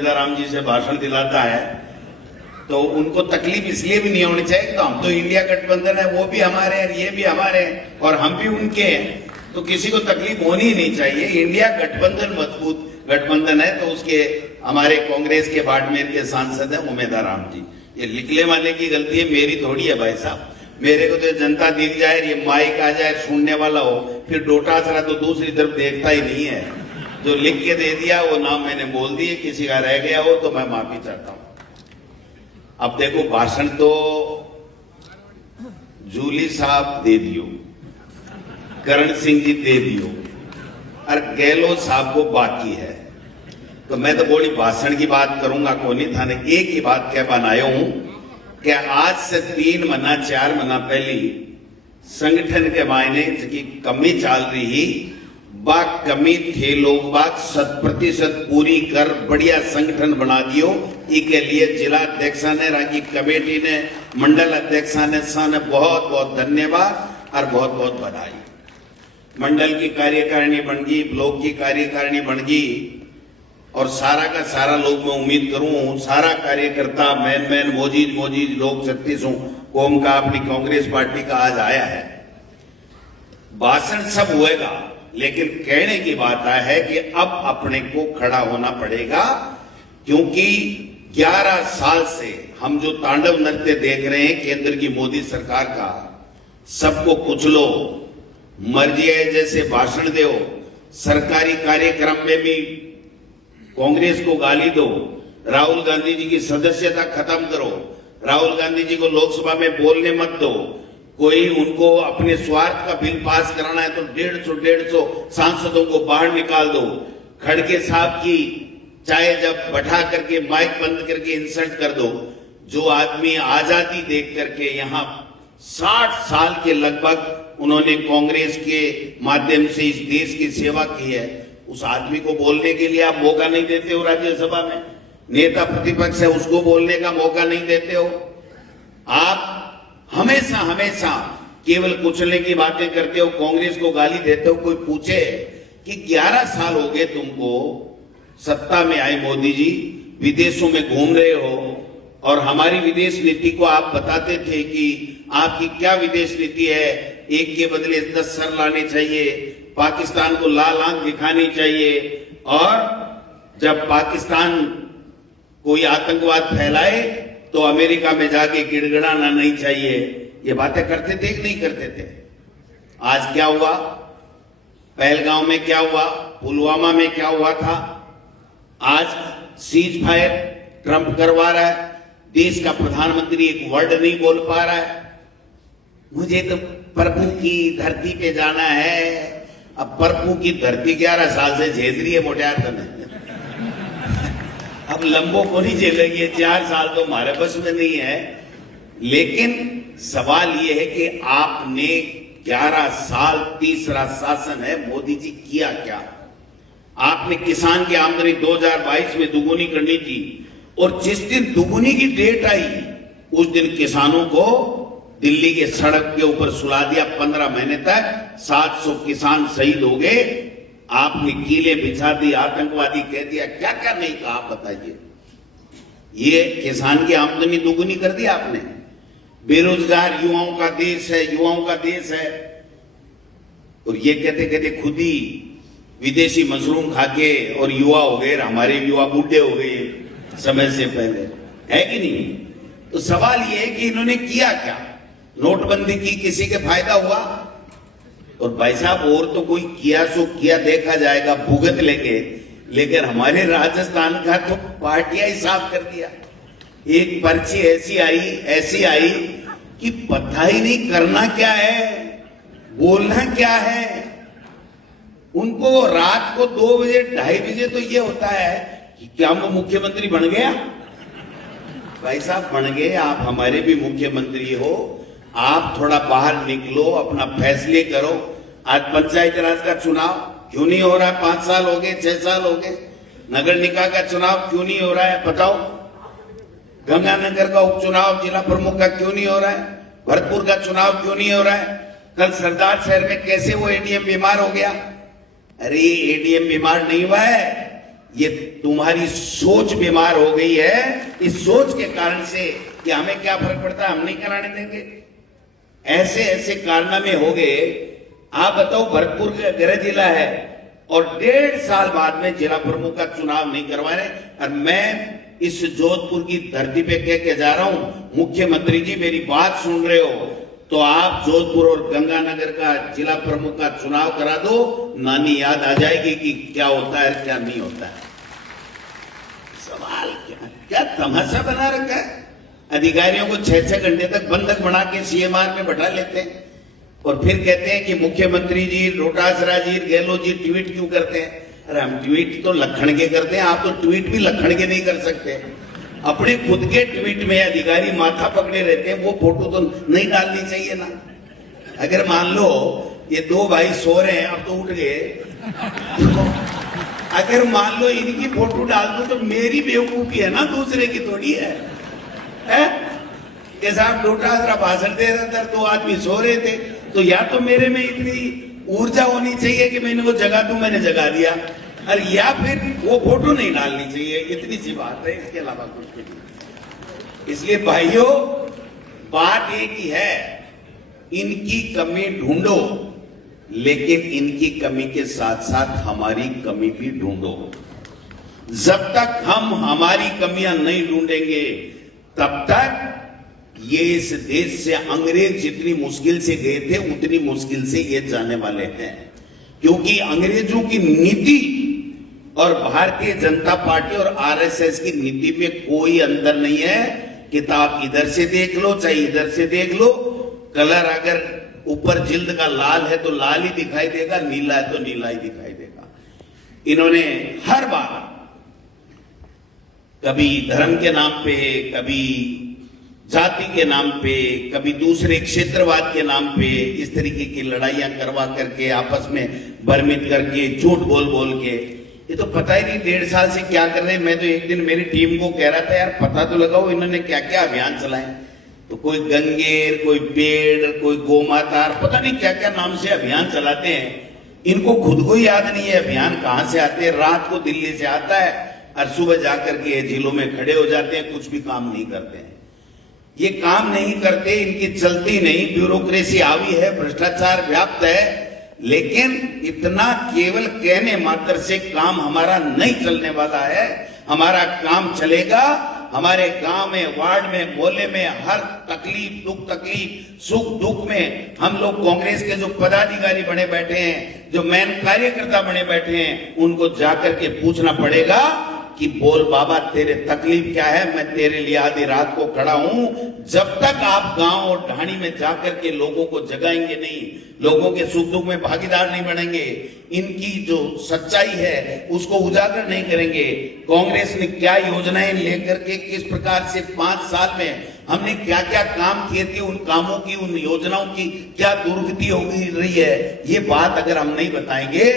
राम जी से भाषण दिलाता है तो उनको तकलीफ इसलिए भी नहीं होनी चाहिए तो हम तो इंडिया गठबंधन है, वो भी हमारे हैं, ये भी हमारे हैं और हम भी उनके हैं, तो किसी को तकलीफ होनी ही नहीं चाहिए। इंडिया गठबंधन मजबूत गठबंधन है तो उसके हमारे कांग्रेस के बाड़मेर के सांसद है उमेदवार राम जी। ये लिखने वाले की गलती है, मेरी थोड़ी है भाई साहब। मेरे को तो जनता दिख जाए, ये माइक आ जाए, सुनने वाला हो, फिर डोटासरा तो दूसरी तरफ देखता ही नहीं है। जो लिख के दे दिया वो नाम मैंने बोल दिए, किसी का रह गया हो तो मैं माफी चाहता हूं। अब देखो, भाषण तो जूली साहब दे दियो, करण सिंह जी दे दियो और गहलोत साहब को बाकी है, तो मैं तो बोली भाषण की बात करूंगा कोनी थाने। एक ही बात कह बनाया हूं कि आज से 3 महीना 4 महीना पहले संगठन के मायने की कमी चल रही, बाग कमी थे लोग बाग 100% पूरी कर बढ़िया संगठन बना दियो। इसके लिए जिला अध्यक्षा ने, राज्य कमेटी ने, मंडल अध्यक्षा ने बहुत बहुत धन्यवाद और बहुत बहुत बधाई। मंडल की कार्यकारिणी बन गई, ब्लॉक की कार्यकारिणी बन गई और सारा का सारा लोग, मैं उम्मीद करूं सारा कार्यकर्ता मैन मोजीज लोग 36 कौम का अपनी कांग्रेस पार्टी का आज आया है। भाषण सब होएगा, लेकिन कहने की बात है कि अब अपने को खड़ा होना पड़ेगा, क्योंकि 11 साल से हम जो तांडव नृत्य देख रहे हैं केंद्र की मोदी सरकार का, सबको कुचलो, मर्जी है जैसे भाषण दो, सरकारी कार्यक्रम में भी कांग्रेस को गाली दो, राहुल गांधी जी की सदस्यता खत्म करो, राहुल गांधी जी को लोकसभा में बोलने मत दो। कोई उनको अपने स्वार्थ का बिल पास कराना है तो 150 सांसदों को बाहर निकाल दो। खड़गे साहब की चाहे जब बैठा करके माइक बंद करके इंसल्ट कर दो। जो आदमी आजादी देख करके यहाँ 60 साल के लगभग उन्होंने कांग्रेस के माध्यम से इस देश की सेवा की है, उस आदमी को बोलने के लिए आप मौका नहीं देते हो। राज्यसभा में नेता प्रतिपक्ष है, उसको बोलने का मौका नहीं देते हो। आप हमेशा केवल कुचलने की बातें करते हो, कांग्रेस को गाली देते हो। कोई पूछे कि 11 साल हो गए तुमको सत्ता में आए मोदी जी, विदेशों में घूम रहे हो और हमारी विदेश नीति को आप बताते थे कि आपकी क्या विदेश नीति है, एक के बदले 10 सर लाने चाहिए, पाकिस्तान को लाल आंख दिखानी चाहिए, और जब पाकिस्तान कोई आतंकवाद फैलाए तो अमेरिका में जाके गिड़गिड़ाना नहीं चाहिए। ये बातें करते थे कि नहीं करते थे? आज क्या हुआ? पहलगांव में क्या हुआ? पुलवामा में क्या हुआ था? आज सीज फायर ट्रंप करवा रहा है, देश का प्रधानमंत्री एक वर्ड नहीं बोल पा रहा है। मुझे तो प्रभु की धरती पे जाना है। अब प्रभु की धरती 11 साल से झेल रही है मोटियार करने, अब लंबो को नहीं झेलेगी, ये 4 साल तो हमारे बस में नहीं है। लेकिन सवाल ये है कि आपने 11 साल, तीसरा शासन है मोदी जी, किया क्या? आपने किसान की आमदनी 2022 में दुगुनी करनी थी और जिस दिन दुगुनी की डेट आई उस दिन किसानों को दिल्ली के सड़क के ऊपर सुला दिया। 15 महीने तक 700 किसान शहीद हो गए। आपने कीले बिछा दी, आतंकवादी कह दिया, क्या क्या नहीं कहा आप बताइए। ये किसान की आमदनी दुगुनी कर दी आपने। बेरोजगार युवाओं का देश है, युवाओं का देश है, और ये कहते कहते खुद ही विदेशी मशरूम खा के और युवा हो गए, हमारे युवा बूढ़े हो गए समय से पहले, है कि नहीं? तो सवाल ये है कि इन्होंने किया क्या? नोटबंदी की, किसी के फायदा हुआ? और भाई साहब और तो कोई किया सो किया, देखा जाएगा, भुगत लेंगे। लेकिन हमारे राजस्थान का तो पार्टियां ही साफ कर दिया। एक पर्ची ऐसी आई कि पता ही नहीं करना क्या है, बोलना क्या है। उनको रात को 2 बजे 2:30 बजे तो ये होता है कि क्या वो मुख्यमंत्री बन गया? भाई साहब बन गए, आप हमारे भी मुख्यमंत्री हो, आप थोड़ा बाहर निकलो, अपना फैसले करो। आज पंचायत राज का चुनाव क्यों नहीं हो रहा है? 5 साल हो गए, 6 साल हो गए। नगर निकाय का चुनाव क्यों नहीं हो रहा है बताओ? गंगानगर का उपचुनाव जिला प्रमुख का क्यों नहीं हो रहा है? भरतपुर का चुनाव क्यों नहीं हो रहा है? कल सरदार शहर में कैसे वो एडीएम बीमार हो गया? अरे एडीएम बीमार नहीं हुआ है, ये तुम्हारी सोच बीमार हो गई है। इस सोच के कारण से कि हमें क्या फर्क पड़ता है, हम नहीं कराने देंगे। ऐसे ऐसे कारनामे हो गए। आप बताओ, भरतपुर का गृह जिला है और 1.5 साल बाद में जिला प्रमुख का चुनाव नहीं करवा रहे। और मैं इस जोधपुर की धरती पे कह के जा रहा हूं, मुख्यमंत्री जी मेरी बात सुन रहे हो तो आप जोधपुर और गंगानगर का जिला प्रमुख का चुनाव करा दो, नानी याद आ जाएगी कि क्या होता है क्या नहीं होता है। सवाल क्या तमाशा बना रखा है। अधिकारियों को 6-6 घंटे तक बंधक बना के सीएमआर में बैठा लेते हैं और फिर कहते हैं कि मुख्यमंत्री जी, डोटासरा जी, गहलोत जी ट्वीट क्यों करते हैं। अरे हम ट्वीट तो लखन के करते हैं, आप तो ट्वीट भी लखन के नहीं कर सकते। अपने खुद के ट्वीट में अधिकारी माथा पकड़े रहते हैं, वो फोटो तो नहीं डालनी चाहिए ना। अगर मान लो ये 2 भाई सो रहे हैं, अब तो उठ गए, तो अगर मान लो इनकी फोटो डाल दो तो मेरी बेवकूफी है ना, दूसरे की थोड़ी है। कि साहब डोटासरा भाषण दे रहा था, 2 आदमी सो रहे थे, तो या तो मेरे में इतनी ऊर्जा होनी चाहिए कि मैं इनको जगा दूं, मैंने जगा दिया, और या फिर वो फोटो नहीं डालनी चाहिए। इतनी सी बात है, इसके अलावा कुछ भी नहीं। इसलिए भाइयों, बात एक ही है, इनकी कमी ढूंढो, लेकिन इनकी कमी के साथ साथ हमारी कमी भी ढूंढो। जब तक हम हमारी कमियां नहीं ढूंढेंगे तब तक ये इस देश से अंग्रेज जितनी मुश्किल से गए थे उतनी मुश्किल से ये जाने वाले हैं। क्योंकि अंग्रेजों की नीति और भारतीय जनता पार्टी और आरएसएस की नीति में कोई अंतर नहीं है। किताब इधर से देख लो चाहे इधर से देख लो, कलर अगर ऊपर जिल्द का लाल है तो लाल ही दिखाई देगा, नीला है तो नीला ही दिखाई देगा। इन्होंने हर बार कभी धर्म के नाम पे, कभी जाति के नाम पे, कभी दूसरे क्षेत्रवाद के नाम पे इस तरीके की लड़ाइयां करवा करके, आपस में भ्रमित करके, झूठ बोल बोल के, ये तो पता ही नहीं 1.5 साल से क्या कर रहे हैं। मैं तो एक दिन मेरी टीम को कह रहा था, यार पता तो लगाओ इन्होंने क्या क्या अभियान चलाए। तो कोई गंगेर, कोई पेड़, कोई गोमाता, पता नहीं क्या क्या नाम से अभियान चलाते हैं। इनको खुद को याद नहीं है अभियान कहां से आते हैं। रात को दिल्ली से आता है और सुबह जाकर के जिलों में खड़े हो जाते हैं, कुछ भी काम नहीं करते हैं। ये काम नहीं करते, इनकी चलती नहीं, ब्यूरोक्रेसी हावी है, भ्रष्टाचार व्याप्त है। लेकिन इतना केवल कहने मात्र से काम हमारा नहीं चलने वाला है। हमारा काम चलेगा हमारे गांव में, वार्ड में, मोहल्ले में, हर तकलीफ, दुख तकलीफ, सुख दुख में हम लोग कांग्रेस के जो पदाधिकारी बने बैठे हैं, जो मेन कार्यकर्ता बने बैठे हैं, उनको जाकर के पूछना पड़ेगा कि बोल बाबा तेरे तकलीफ क्या है, मैं तेरे लिए आधी रात को खड़ा हूं। जब तक आप गांव और ढाणी में जाकर के लोगों को जगाएंगे नहीं, लोगों के सुख दुख में भागीदार नहीं बनेंगे, इनकी जो सच्चाई है उसको उजागर नहीं करेंगे, कांग्रेस ने क्या योजनाएं लेकर के किस प्रकार से 5 साल में हमने क्या क्या काम किए थे, उन कामों की, उन योजनाओं की क्या दुर्गति हो रही है, ये बात अगर हम नहीं बताएंगे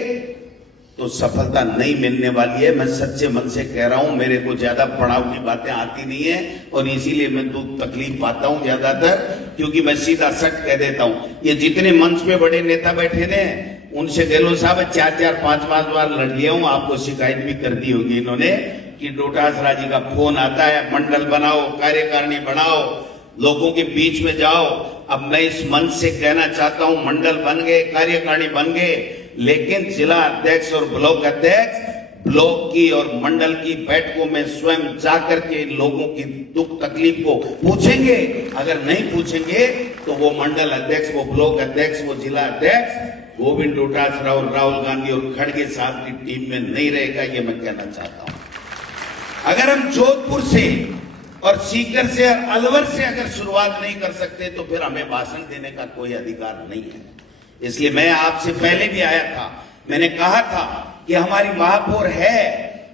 तो सफलता नहीं मिलने वाली है। मैं सच्चे मन से कह रहा हूं, मेरे को ज्यादा पढ़ाव की बातें आती नहीं है और इसीलिए मैं तो तकलीफ पाता हूं ज्यादातर, क्योंकि मैं सीधा सच कह देता हूं। ये जितने मंच पे बड़े नेता बैठे थे उनसे गहलोत साहब 4-4, 5-5 बार लड़ लिया हूं, आपको शिकायत भी कर दी होगी इन्होंने कि डोटासरा जी का फोन आता है, मंडल बनाओ, कार्यकारिणी बनाओ, लोगों के बीच में जाओ। अब मैं इस मंच से कहना चाहता हूं, मंडल बन गए, कार्यकारिणी बन गए, लेकिन जिला अध्यक्ष और ब्लॉक अध्यक्ष ब्लॉक की और मंडल की बैठकों में स्वयं जाकर के लोगों की दुख तकलीफ को पूछेंगे। अगर नहीं पूछेंगे तो वो मंडल अध्यक्ष, वो ब्लॉक अध्यक्ष, वो जिला अध्यक्ष गोविंद डोटासरा और राहुल गांधी और खड़गे साहब की टीम में नहीं रहेगा, ये मैं कहना चाहता हूं। अगर हम जोधपुर से और सीकर से और अलवर से अगर शुरुआत नहीं कर सकते तो फिर हमें भाषण देने का कोई अधिकार नहीं है। इसलिए मैं आपसे पहले भी आया था, मैंने कहा था कि हमारी महापौर है,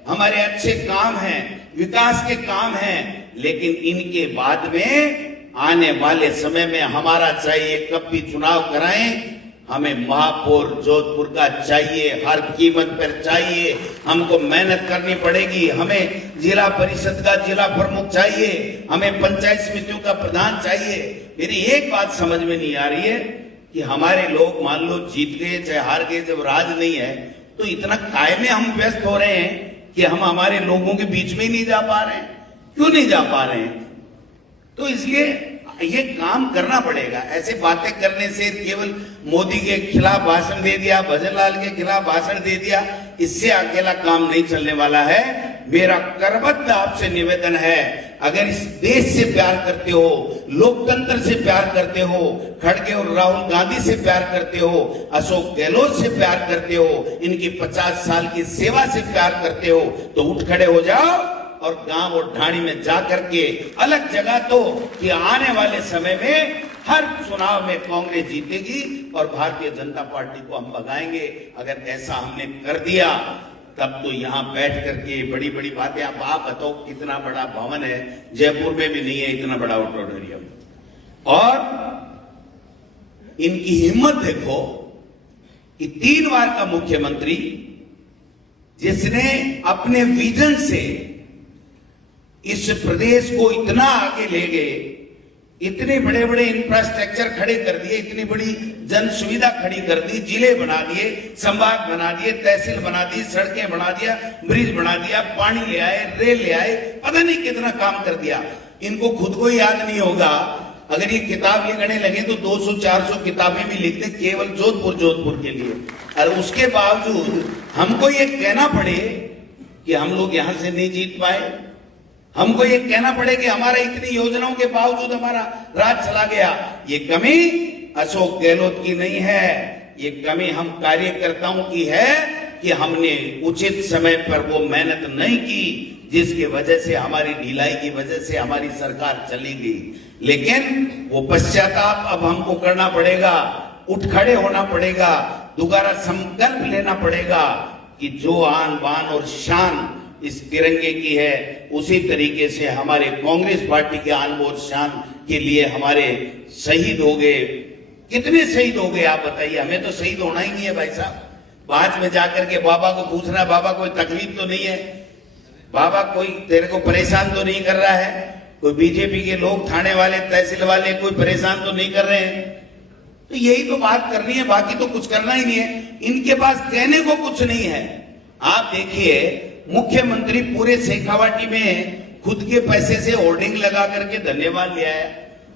हमारे अच्छे काम हैं, विकास के काम हैं, लेकिन इनके बाद में आने वाले समय में हमारा चाहिए, कब भी चुनाव कराएं, हमें महापौर जोधपुर का चाहिए, हर कीमत पर चाहिए। हमको मेहनत करनी पड़ेगी, हमें जिला परिषद का जिला प्रमुख चाहिए, हमें पंचायत समितियों का प्रधान चाहिए। मेरी एक बात समझ में नहीं आ रही है कि हमारे लोग मान लो जीत गए चाहे हार गए, जब राज नहीं है तो इतना काय में हम व्यस्त हो रहे हैं कि हम हमारे लोगों के बीच में ही नहीं जा पा रहे हैं। क्यों नहीं जा पा रहे हैं? तो इसलिए ये काम करना पड़ेगा। ऐसे बातें करने से, केवल मोदी के खिलाफ भाषण दे दिया, भजनलाल के खिलाफ भाषण दे दिया, इससे अकेला काम नहीं चलने वाला है। मेरा करबद्ध आपसे निवेदन है, अगर इस देश से प्यार करते हो, लोकतंत्र से प्यार करते हो, खड़गे और राहुल गांधी से प्यार करते हो, अशोक गहलोत से प्यार करते हो, इनकी 50 साल की सेवा से प्यार करते हो, तो उठ खड़े हो जाओ और गांव और ढाणी में जाकर के अलग जगह तो कि आने वाले समय में हर चुनाव में कांग्रेस जीतेगी और भारतीय जनता पार्टी को हम भगाएंगे। अगर ऐसा हमने कर दिया तब तो यहां बैठ करके बड़ी बड़ी बातें, आप बताओ कितना बड़ा भवन है, जयपुर में भी नहीं है इतना बड़ा ऑडिटोरियम, और इनकी हिम्मत देखो कि 3 बार का मुख्यमंत्री जिसने अपने विजन से इस प्रदेश को इतना आगे ले गए, इतने बड़े बड़े इंफ्रास्ट्रक्चर खड़े कर दिए, इतनी बड़ी जन सुविधा खड़ी कर दी, जिले बना दिए, संभाग बना दिए, तहसील बना दी, सड़कें बना दिया, ब्रिज बना दिया, पानी ले आए, रेल ले आए, पता नहीं कितना काम कर दिया। इनको खुद को याद नहीं होगा, अगर ये किताब लिखने लगे तो 200-400 किताबें भी लिख दे केवल जोधपुर के लिए, और उसके बावजूद हमको ये कहना पड़े कि हम लोग यहां से नहीं जीत पाए, हमको ये कहना पड़े कि हमारा इतनी योजनाओं के बावजूद हमारा राज चला गया। ये कमी अशोक गहलोत की नहीं है, ये कमी हम कार्यकर्ताओं की है कि हमने उचित समय पर वो मेहनत नहीं की, जिसकी वजह से, हमारी ढिलाई की वजह से हमारी सरकार चली गई। लेकिन वो पश्चाताप अब हमको करना पड़ेगा, उठ खड़े होना पड़ेगा, दोबारा संकल्प लेना पड़ेगा कि जो आन बान और शान इस तिरंगे की है, उसी तरीके से हमारे कांग्रेस पार्टी के आन और शान के लिए हमारे शहीद हो गए। कितने शहीद हो गए आप बताइए? हमें तो शहीद होना ही नहीं है भाई साहब। बाद में जाकर के बाबा को पूछना, बाबा कोई तकलीफ तो नहीं है, बाबा कोई तेरे को परेशान तो नहीं कर रहा है, कोई बीजेपी के लोग, थाने वाले, तहसील वाले कोई परेशान तो नहीं कर रहे हैं? तो यही तो बात करनी है, बाकी तो कुछ करना ही नहीं है। इनके पास कहने को कुछ नहीं है। आप देखिए, मुख्यमंत्री पूरे शेखावाटी में खुद के पैसे से होर्डिंग लगा करके धन्यवाद लिया है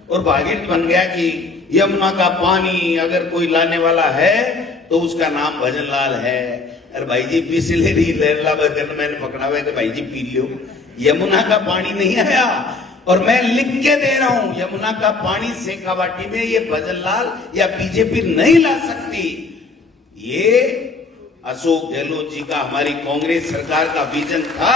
और भागीरथ बन गया कि यमुना का पानी अगर कोई लाने वाला है तो उसका नाम भजनलाल है। अरे भाई जी, बिस्लेरी लहला बगन मैंने पकड़ा हुआ है कि भाई जी पी लो, यमुना का पानी नहीं आया। और मैं लिख के दे रहा हूं, यमुना का पानी शेखावाटी में ये भजनलाल या बीजेपी नहीं ला सकती। ये अशोक गहलोत जी का, हमारी कांग्रेस सरकार का विजन था